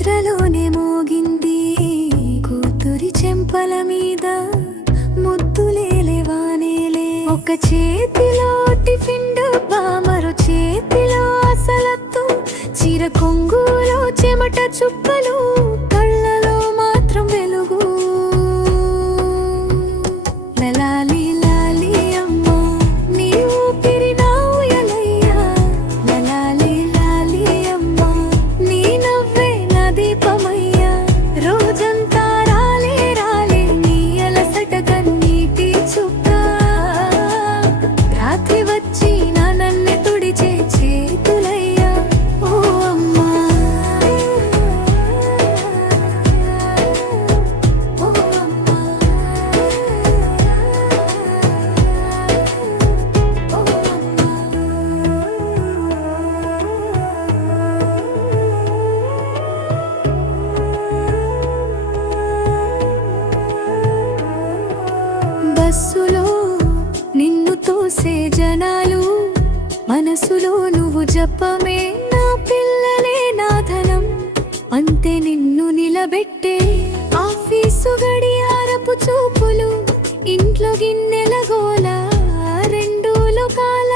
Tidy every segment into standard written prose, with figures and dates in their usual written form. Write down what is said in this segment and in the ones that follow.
నిద్రలోనే మోగింది కూతురి చెంపల మీద ముద్దులేవానేలే. ఒక చేతిలో టిఫిన్ డబ్బా, మరో చేతిలో అసలత్తు, చీర కొంగులో చెమట చుక్కలు, కళ్ళలో మాత్రం వెలుగు. లలాలి లాలి అమ్మా నీ ఊపిరి నా ఉయ్యాలయ్యా, లలాలి లాలి అమ్మా నీ నవ్వే నా దీపమయ్యా. రోజంతా రాలే రాలే నీ అలసట కన్నీటి చుక్క, రాత్రి వచ్చి నా నన్ను తుడిచే చేతులయ్యా. ఓ అమ్మా ఓ అమ్మా ఓ బస్సులో నిన్ను తోసే జనాలు, మనసులో నువ్వు జపమే నా పిల్లలే నా ధనం. అంతే నిన్ను నిలబెట్టే ఆఫీసు గడియారపు చూపులు, ఇంట్లో గిన్నెల గోల, రెండు లోకాల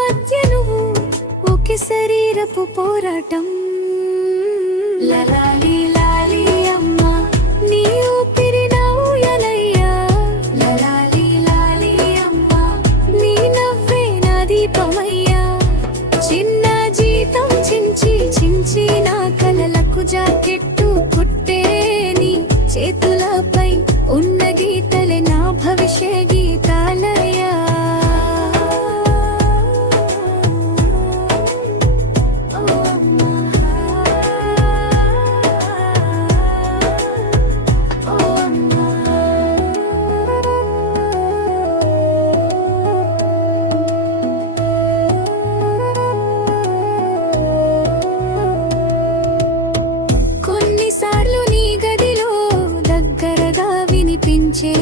మధ్య నువ్వు, ఒకే శరీరపు పోరాటం. లలాలి లాలి అమ్మా నీ ఊపిరి నా ఉయ్యాలయ్యా, లలాలి లాలి అమ్మా నీ నవ్వే నా దీపమయ్యా. చిన్న జీతం చించి చించి నా కలలకు జాకెట్టు కుట్టే నీ చేతులపై ఉన్న గీతలే నా భవిష్య గీతాలయ్యా. ఓ అమ్మా ఓ అమ్మా కొన్నిసార్లు నీ గదిలో దగ్గరగా వినిపించే